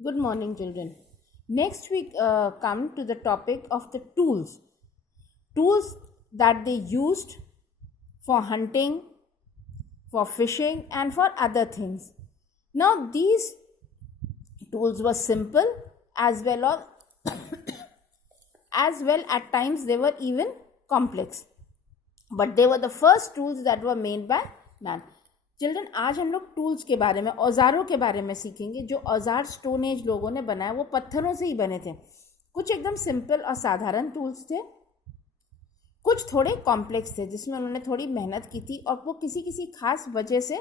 Good morning, children. Next we come to the topic of the tools. Tools that they used for hunting, for fishing, and for other things. Now, these tools were simple as well as well at times they were even complex. But they were the first tools that were made by man. Children, आज हम लोग tools के बारे में, औजारों के बारे में सीखेंगे. जो औजार स्टोन एज लोगों ने बनाए वो पत्थरों से ही बने थे. कुछ एकदम सिंपल और साधारण टूल्स थे, कुछ थोड़े कॉम्प्लेक्स थे जिसमें उन्होंने थोड़ी मेहनत की थी और वो किसी किसी खास वजह से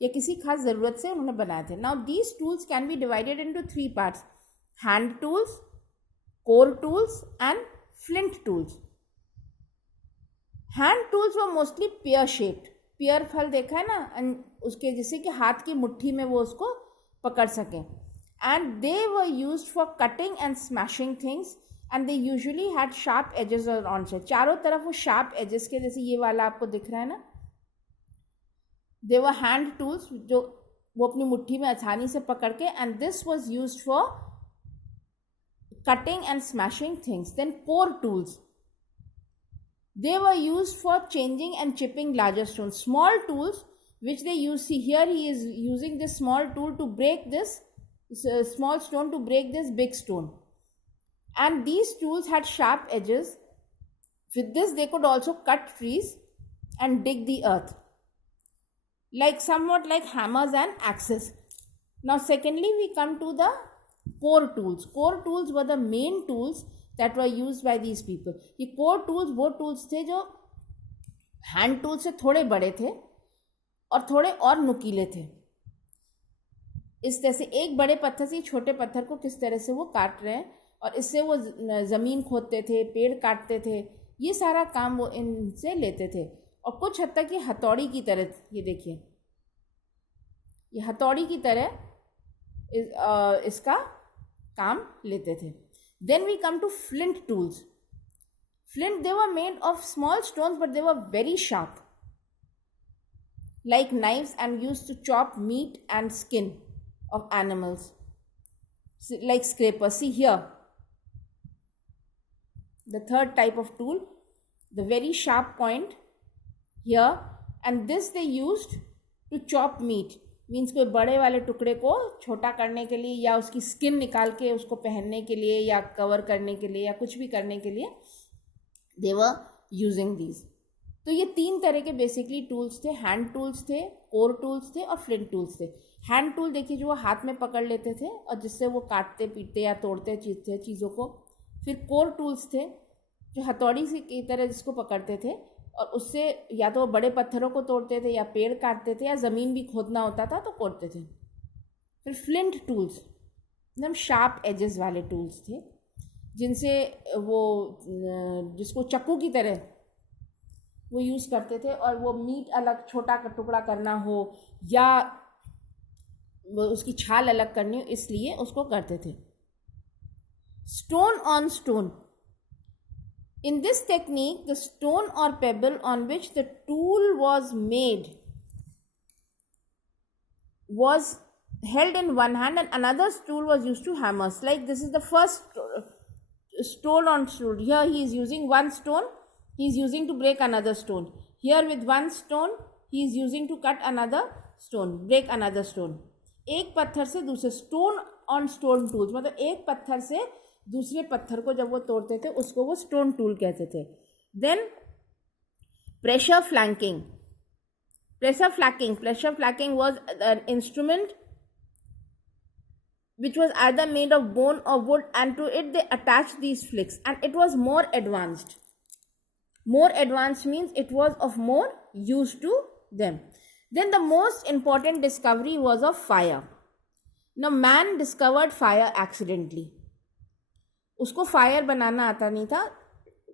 या किसी खास ज़रूरत से उन्होंने बनाए थे. Now these tools can be divided into 3 parts: hand tools, core tools and flint tools. Hand tools वो मोस्टली पेयर शेप्ड, पेयर फल देखा है ना, उसके जैसे कि हाथ की मुट्ठी में वो उसको पकड़ सकें. And they were used for cutting and smashing things and they usually had sharp edges on side. चारों तरफ वो शार्प एजेस के, जैसे ये वाला आपको दिख रहा है ना, दे वर हैंड टूल्स जो वो अपनी मुट्ठी में आसानी से पकड़ के. And this was used for cutting and smashing things. Then core tools, they were used for changing and chipping larger stones. Small tools which they use, see here he is using this small tool to break this small stone, to break this big stone. And these tools had sharp edges. With this they could also cut trees and dig the earth, like somewhat like hammers and axes. Now secondly we come to the core tools. Core tools were the main tools that were used by these people. ये core tools वो tools थे जो hand tools से थोड़े बड़े थे और थोड़े और नुकीले थे. इस तरह से एक बड़े पत्थर से छोटे पत्थर को किस तरह से वो काट रहे हैं, और इससे वो ज़मीन खोदते थे, पेड़ काटते थे, ये सारा काम वो इनसे लेते थे. और कुछ हद तक ये हथौड़ी की तरह, ये देखिए ये हथौड़ी की तरह इसका काम लेते थे. Then we come to flint tools. Flint, they were made of small stones but they were very sharp, like knives, and used to chop meat and skin of animals, like scrapers. See here, the third type of tool, the very sharp point here, and this they used to chop meat. Means कोई बड़े वाले टुकड़े को छोटा करने के लिए, या उसकी स्किन निकाल के उसको पहनने के लिए, या कवर करने के लिए, या कुछ भी करने के लिए दे वर यूजिंग दीज. तो ये 3 तरह के बेसिकली टूल्स थे. हैंड टूल्स थे, कोर टूल्स थे और फ्लिंट टूल्स थे. हैंड टूल देखिए जो वो हाथ में पकड़ लेते थे और जिससे वो काटते पीटते या तोड़ते चीज़ों को. फिर कोर टूल्स थे जो हथौड़ी से की तरह जिसको पकड़ते थे और उससे या तो बड़े पत्थरों को तोड़ते थे, या पेड़ काटते थे, या ज़मीन भी खोदना होता था तो खोदते थे. फिर फ्लिंट टूल्स एकदम शार्प एजेस वाले टूल्स थे जिनसे वो जिसको चाकू की तरह वो यूज़ करते थे, और वो मीट अलग छोटा टुकड़ा करना हो या उसकी छाल अलग करनी हो, इसलिए उसको करते थे. Stone on stone. In this technique, the stone or pebble on which the tool was made was held in one hand and another tool was used to hammers. Like this is the first stone on stone. Here he is using one stone, he is using to break another stone. Here with one stone, he is using to cut another stone, break another stone. एक पत्थर से दूसरे, stone on stone tools, मतलब एक पत्थर से दूसरे पत्थर को जब वो तोड़ते थे उसको वो स्टोन टूल कहते थे. Then pressure flanking. Pressure flanking was an instrument which was either made of bone or wood, and to it they attached these flicks, and it was more advanced. More advanced means it was of more use to them. Then the most important discovery was of fire. Now man discovered fire accidentally. उसको fire बनाना आता नहीं था.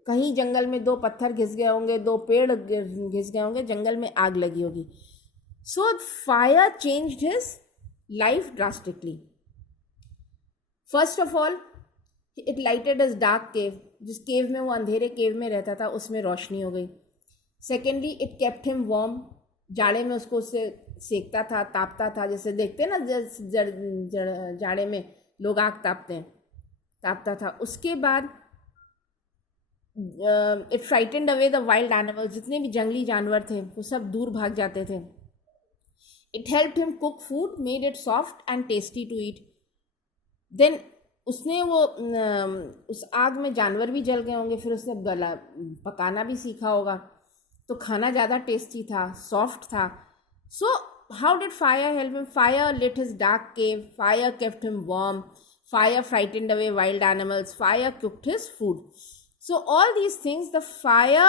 कहीं जंगल में 2 पत्थर घिस गए होंगे, 2 पेड़ घिस गए होंगे, जंगल में आग लगी होगी. So fire changed his life drastically. First of all it lighted his dark cave. जिस केव में वो अंधेरे केव में रहता था उसमें रोशनी हो गई. Secondly it kept him warm. जाड़े में उसको उससे सेकता था, तापता था, जैसे देखते ना जाड़े में लोग आग तापता था। उसके बाद it frightened away the wild animals, जितने भी जंगली जानवर थे वो सब दूर भाग जाते थे। It helped him cook food, made it soft and tasty to eat. Then उसने वो उस आग में जानवर भी जल गए होंगे, फिर उसने गला पकाना भी सीखा होगा, तो खाना ज़्यादा टेस्टी था, सॉफ्ट था। So how did fire help him? Fire lit his dark cave, fire kept him warm, fire frightened away wild animals, fire cooked his food. So all these things, the fire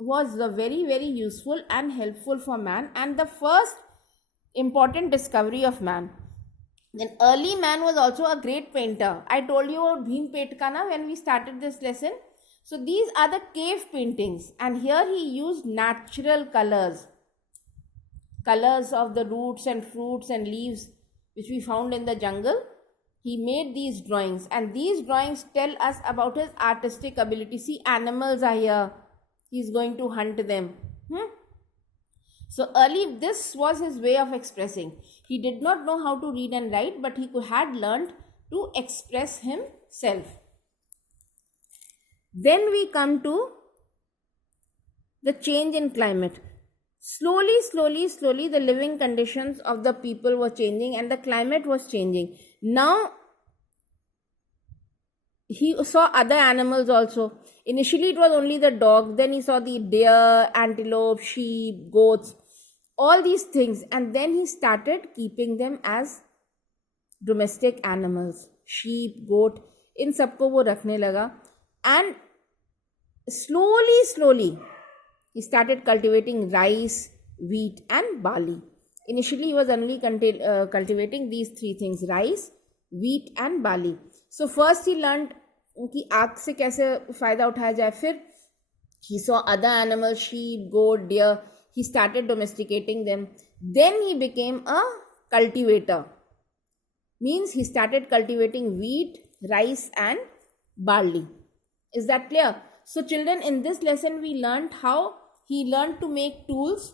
was very, very useful and helpful for man, and the first important discovery of man. Then early man was also a great painter. I told you about Bhimpetka na when we started this lesson. So these are the cave paintings, and here he used natural colors of the roots and fruits and leaves which we found in the jungle. He made these drawings, and these drawings tell us about his artistic ability. See, animals are here, he's going to hunt them. So early, this was his way of expressing. He did not know how to read and write, but he had learned to express himself. Then we come to the change in climate. Slowly, the living conditions of the people were changing and the climate was changing. Now, he saw other animals also. Initially, it was only the dog. Then he saw the deer, antelope, sheep, goats, all these things. And then he started keeping them as domestic animals. Sheep, goat, in सबको वो रखने लगा. And slowly, he started cultivating rice, wheat and barley. Initially, he was only cultivating these three things: rice, wheat and barley. So first he learned कि आग से कैसे फ़ायदा उठाया जाए. फिर he saw other animals, sheep, goat, deer. He started domesticating them. Then he became a cultivator. Means he started cultivating wheat, rice and barley. Is that clear? So children, in this lesson we learned how he learned to make tools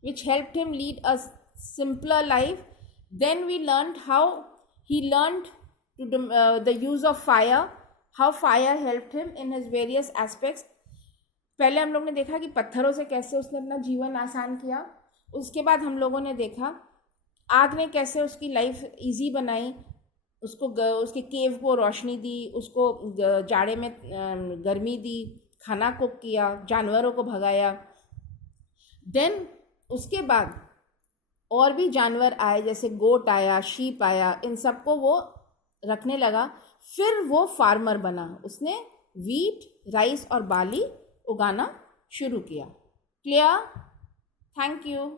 which helped him lead a simpler life. Then we learned how he learned to the use of fire, how fire helped him in his various aspects. पहले हम लोग ने देखा कि पत्थरों से कैसे उसने अपना जीवन आसान किया. उसके बाद हम लोगों ने देखा आग ने कैसे उसकी लाइफ इजी बनाई, उसको उसके केव को रोशनी दी, उसको जाड़े में गर्मी दी, खाना कुक किया, जानवरों को भगाया. देन उसके बाद और भी जानवर आए, जैसे गोट आया, शीप आया, इन सबको वो रखने लगा. फिर वो फार्मर बना, उसने वीट, राइस और बार्ली उगाना शुरू किया. क्लियर? Thank you.